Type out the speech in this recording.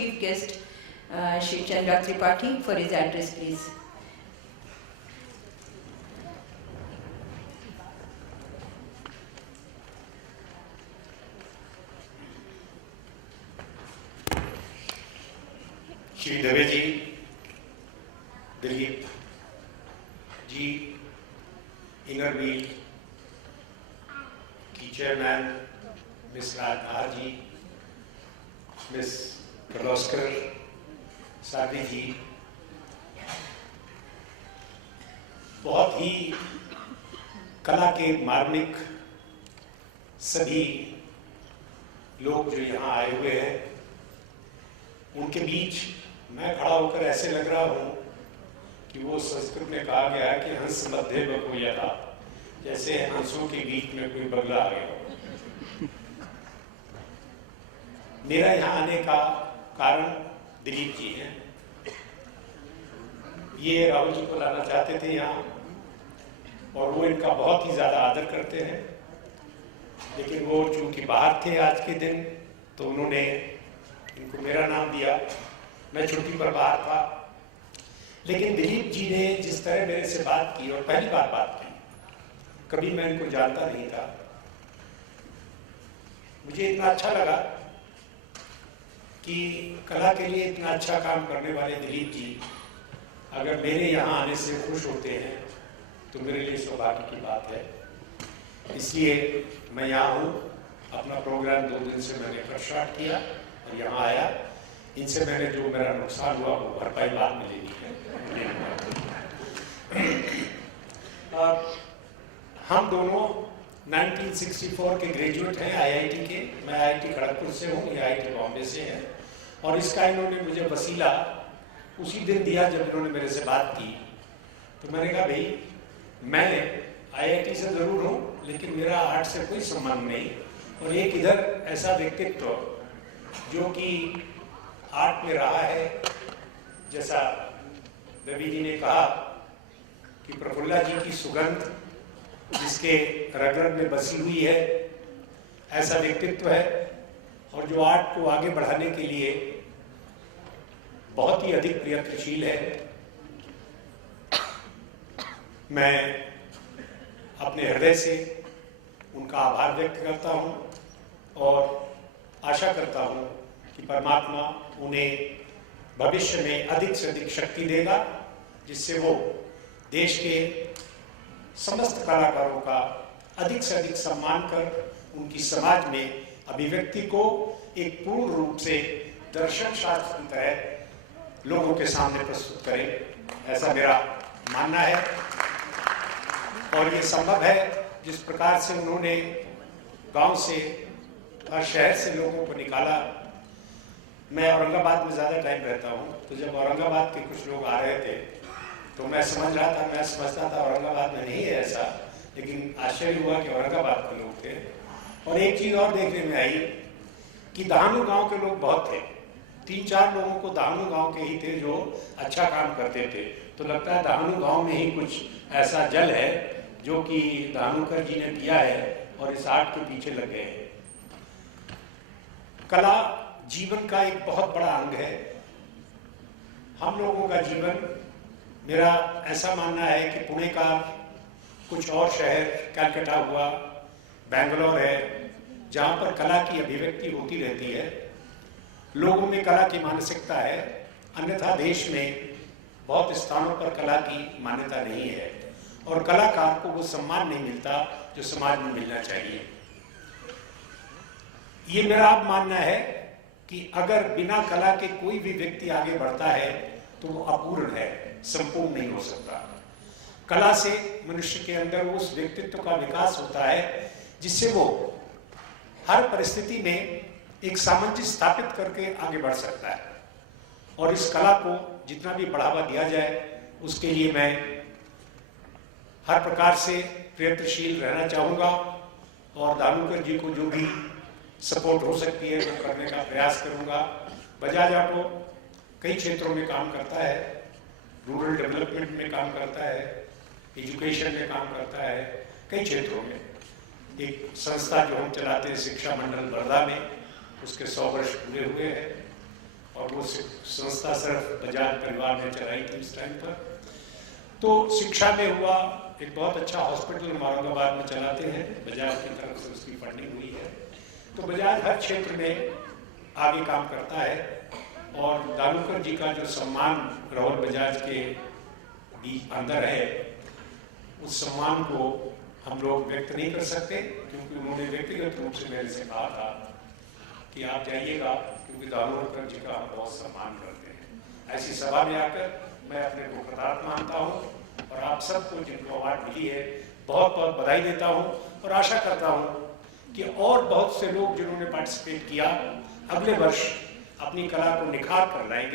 chief guest, Shri Chandra Tripathi, for his address, please. Shri Dave ji, Dilip ji, inner wheel की chairman miss Rajnath ji, miss Kirloskar Sadi ji, बहुत ही कला के मार्मिक सभी लोग जो यहाँ आए हुए हैं, उनके बीच मैं खड़ा होकर ऐसे लग रहा हूँ कि वो संस्कृत में कहा गया है कि हंस मध्य में कोई था, जैसे हंसों के बीच में कोई बगला आ गया। मेरा यहाँ आने का कारण दिलीप जी हैं। ये राहुल जी को लाना चाहते थे यहाँ, और वो इनका बहुत ही ज्यादा आदर करते हैं, लेकिन वो चूंकि बाहर थे आज के दिन, तो उन्होंने इनको मेरा नाम दिया। मैं छुट्टी पर बाहर था, लेकिन दिलीप जी ने जिस तरह मेरे से बात की, और पहली बार बात की, कभी मैं इनको जानता नहीं था, मुझे इतना अच्छा लगा कि कला के लिए इतना अच्छा काम करने वाले दिलीप जी अगर मेरे यहाँ आने से खुश होते हैं तो मेरे लिए सौभाग्य की बात है। इसलिए मैं यहाँ हूँ। अपना प्रोग्राम 2 दिन से मैंने कल स्टार्ट किया और यहाँ आया। इनसे मैंने जो मेरा नुकसान हुआ वो भरपाई बाद में लेनी है। हम दोनों 1964 के ग्रेजुएट हैं आईआईटी के। मैं आईआईटी खड़गपुर से हूँ, ये आईआईटी बॉम्बे से है, और इसका इन्होंने मुझे वसीला उसी दिन दिया जब इन्होंने मेरे से बात की। तो मैंने कहा भाई, मैं आईआईटी से जरूर हूँ, लेकिन मेरा आर्ट से कोई संबंध नहीं, और एक इधर ऐसा व्यक्तित्व जो कि आर्ट में रहा है, जैसा रवि जी ने कहा कि प्रफुल्ला जी की सुगंध जिसके रग रग में बसी हुई है, ऐसा व्यक्तित्व है, और जो आर्ट को आगे बढ़ाने के लिए बहुत ही अधिक प्रयत्नशील है। मैं अपने हृदय से उनका आभार व्यक्त करता हूं और आशा करता हूं कि परमात्मा उन्हें भविष्य में अधिक से अधिक शक्ति देगा, जिससे वो देश के समस्त कलाकारों का अधिक से अधिक सम्मान कर उनकी समाज में अभिव्यक्ति को एक पूर्ण रूप से दर्शन शास्त्र की तरह लोगों के सामने प्रस्तुत करें, ऐसा मेरा मानना है। और ये संभव है जिस प्रकार से उन्होंने गांव से और शहर से लोगों को निकाला। मैं औरंगाबाद में ज़्यादा टाइम रहता हूँ, तो जब औरंगाबाद के कुछ लोग आ रहे थे तो मैं समझता था औरंगाबाद में नहीं है ऐसा, लेकिन आश्चर्य हुआ कि औरंगाबाद के लोग थे। और एक चीज़ और देखने में आई कि दहानू गांव के लोग बहुत थे। 3-4 लोगों को दहानू गांव के ही थे जो अच्छा काम करते थे। तो लगता है दहानू गांव में ही कुछ ऐसा जल है जो कि दानूकर जी ने दिया है और इस आर्ट के पीछे लग गए हैं। कला जीवन का एक बहुत बड़ा अंग है। हम लोगों का जीवन, मेरा ऐसा मानना है कि पुणे का कुछ और शहर, कलकत्ता हुआ, बेंगलोर है, जहाँ पर कला की अभिव्यक्ति होती रहती है, लोगों में कला की मानसिकता है। अन्यथा देश में बहुत स्थानों पर कला की मान्यता नहीं है और कलाकार को वो सम्मान नहीं मिलता जो समाज में मिलना चाहिए। ये मेरा अब मानना है कि अगर बिना कला के कोई भी व्यक्ति आगे बढ़ता है तो वो अपूर्ण है, संपूर्ण नहीं हो सकता। कला से मनुष्य के अंदर उस व्यक्तित्व का विकास होता है जिससे वो हर परिस्थिति में एक सामंजस्य स्थापित करके आगे बढ़ सकता है। और इस कला को जितना भी बढ़ावा दिया जाए उसके लिए मैं हर प्रकार से प्रयत्नशील रहना चाहूँगा और दानूकर जी को जो भी सपोर्ट हो सकती है वो करने का प्रयास करूँगा। बजाज ऑटो कई क्षेत्रों में काम करता है, रूरल डेवलपमेंट में काम करता है, एजुकेशन में काम करता है, कई क्षेत्रों में। एक संस्था जो हम चलाते हैं शिक्षा मंडल वर्धा में, उसके 100 वर्ष पूरे हुए हैं और वो वो संस्था सिर्फ बजाज परिवार ने चलाई थी उस टाइम पर। तो शिक्षा में हुआ, एक बहुत अच्छा हॉस्पिटल औरंगाबाद में चलाते हैं, बजाज की तरफ से उसकी फंडिंग हुई है। तो बजाज हर क्षेत्र में आगे काम करता है और दालूकर जी का जो सम्मान राहुल बजाज के अंदर है, उस सम्मान को हम लोग व्यक्त नहीं कर सकते, क्योंकि उन्होंने व्यक्तिगत रूप से मेरे से कहा था कि आप जाइएगा, क्योंकि दालूकर जी का हम बहुत सम्मान करते हैं। ऐसी सभा में आकर मैं अपने को कृतार्थ मानता हूँ और आप सबको जिनको अवार्ड मिली है बहुत बहुत बधाई देता हूँ और आशा करता हूँ कि और बहुत से लोग जिन्होंने पार्टिसिपेट किया अगले वर्ष अपनी कला को निखार कर लाएंगे।